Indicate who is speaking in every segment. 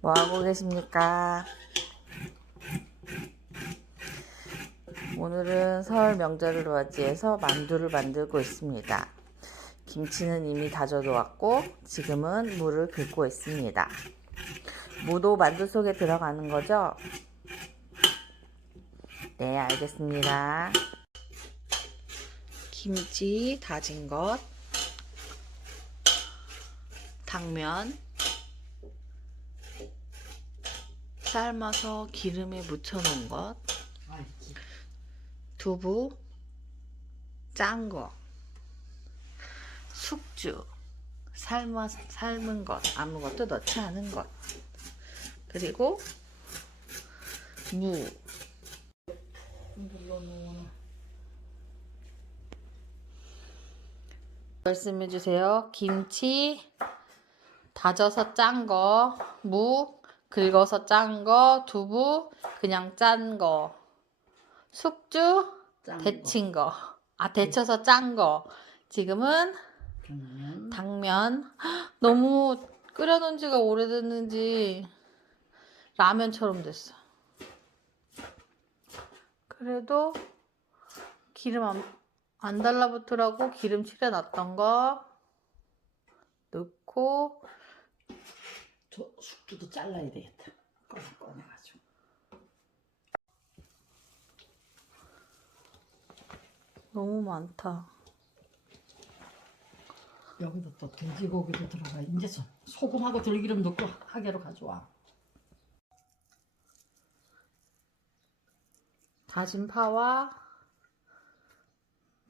Speaker 1: 뭐 하고 계십니까? 오늘은 설 명절을 맞이해서 만두를 만들고 있습니다. 김치는 이미 다져 놓았고 지금은 물을 긁고 있습니다. 무도 만두 속에 들어가는 거죠? 네, 알겠습니다. 김치 다진 것, 당면, 삶아서 기름에 묻혀 놓은 것. 두부, 짠 거, 숙주, 삶아, 삶은 것, 아무것도 넣지 않은 것, 그리고 무. 말씀해 주세요. 김치, 다져서 짠 거, 무, 긁어서 짠 거, 두부, 그냥 짠 거, 숙주,
Speaker 2: 짠
Speaker 1: 데친 거. 아, 데쳐서 짠 거. 지금은
Speaker 2: 당면
Speaker 1: 당면. 헉, 너무 끓여놓은 지가 오래됐는지 라면처럼 됐어. 그래도 기름 안, 안 달라붙으라고 기름 칠해 놨던 거 넣고
Speaker 2: 저 숙주도 잘라야 되겠다. 꺼내 꺼내가지고.
Speaker 1: 너무 많다.
Speaker 2: 여기도 또 돼지고기도 들어가. 이제 소- 소금하고 들기름 넣고 하게로 가져와.
Speaker 1: 다진 파와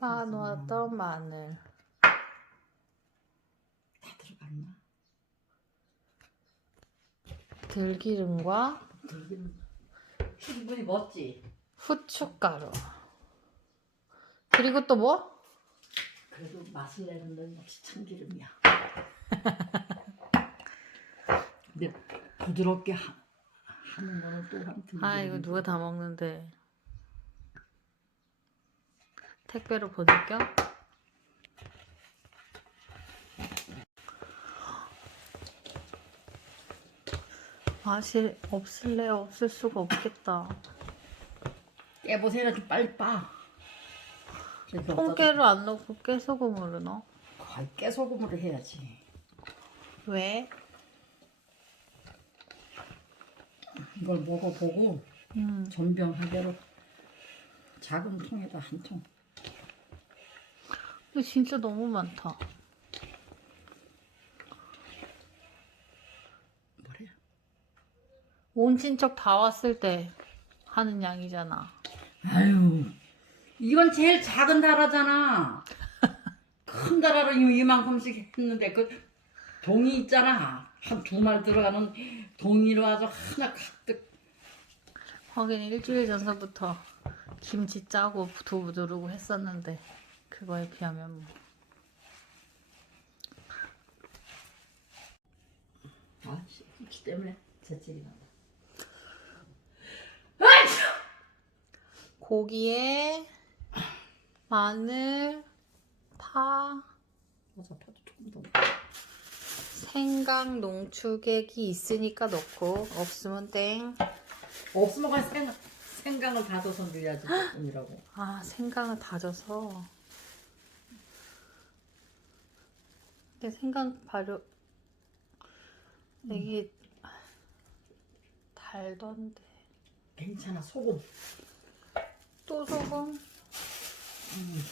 Speaker 1: 파 놓았던 마늘.
Speaker 2: 다 들어갔나?
Speaker 1: 들기름과
Speaker 2: 들기름 충분히 먹지.
Speaker 1: 후춧가루. 그리고 또 뭐?
Speaker 2: 그래도 맛을 내는 건 역시 참기름이야. 근데 부드럽게 하, 하는 거는 또한 들기름.
Speaker 1: 아 이거 누가 다 먹는데 택배로 보낼 겸? 맛이 없을래 없을 수가 없겠다.
Speaker 2: 깨보세요. 좀 빨리 빠.
Speaker 1: 통깨를 안 넣고 깨소금으로 넣어?
Speaker 2: 거의 깨소금으로 해야지.
Speaker 1: 왜?
Speaker 2: 이걸 먹어보고
Speaker 1: 음,
Speaker 2: 전병하게로 작은 통에다 한 통.
Speaker 1: 이거 진짜 너무 많다.
Speaker 2: 뭐래?
Speaker 1: 온 친척 다 왔을 때 하는 양이잖아.
Speaker 2: 아유, 이건 제일 작은 다라잖아. 큰 다라로 이- 이만큼씩 했는데 그 동이 있잖아. 한 두 말 들어가는 동이로 아주 하나 가득.
Speaker 1: 하긴 일주일 전서부터 김치 짜고 두부 두르고 했었는데 그거에 비하면 뭐.
Speaker 2: 아, 씨 때문에 재채기 난다.
Speaker 1: 고기에 마늘, 파,
Speaker 2: 어차피 조금 더.
Speaker 1: 생강, 농축액이 있으니까 넣고 없으면 땡.
Speaker 2: 없으면 그냥 생강, 생강을 다져서 넣어야지 조금이라고.
Speaker 1: 아 생강을 다져서. 근데 생강 발효 이게 달던데
Speaker 2: 괜찮아 소금.
Speaker 1: 또 소금?
Speaker 2: 음.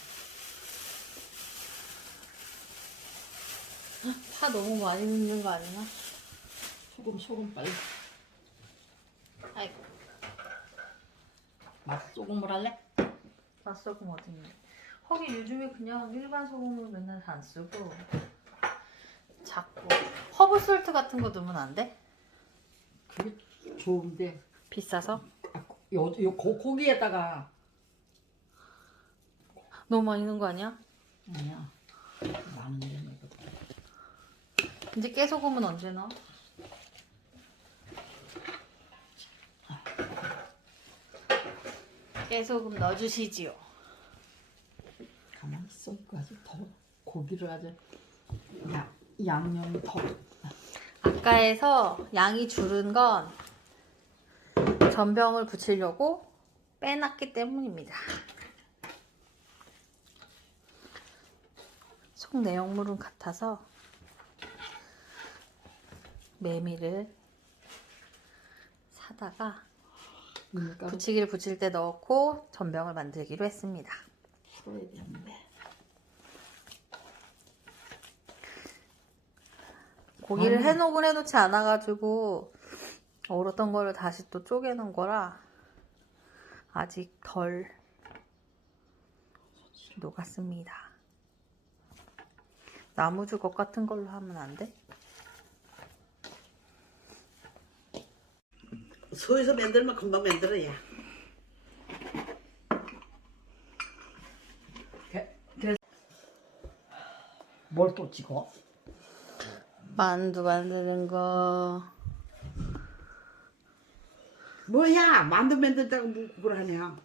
Speaker 1: 파 너무 많이 넣는 거 아니야?
Speaker 2: 소금 소금 빨리.
Speaker 1: 아이고
Speaker 2: 맛 소금을 할래?
Speaker 1: 맛소금 어딨니? 허기 요즘에 그냥 일반 소금을 맨날 안 쓰고 자꾸 허브 솔트 같은 거 넣으면 안 돼?
Speaker 2: 그게 좋은데
Speaker 1: 비싸서?
Speaker 2: 아, 요, 요 고, 고기에다가
Speaker 1: 너무 많이 넣은 거 아니야?
Speaker 2: 아니야 많은데 내가
Speaker 1: 이제 깨소금은 언제 넣어? 깨소금 넣어주시지요.
Speaker 2: 가만히 있어 그 아주 더 고기를 아주 야, 양념이 더
Speaker 1: 아까에서 양이 줄은 건 전병을 붙이려고 빼놨기 때문입니다. 속 내용물은 같아서 메밀을 사다가
Speaker 2: 밀가루
Speaker 1: 부치기를 붙일 때 넣고 전병을 만들기로 했습니다. 고기를. 해놓고 해놓지 않아가지고 얼었던 거를 다시 또 쪼개놓은 거라 아직 덜 녹았습니다. 나무 주걱 같은 걸로 하면 안 돼?
Speaker 3: 서에서 만들면 금방 만들어야.
Speaker 2: 뭘 또 찍어?
Speaker 1: 만두 만드는 거
Speaker 3: 뭐야 만두 만든다고 뭐 그걸 하냐.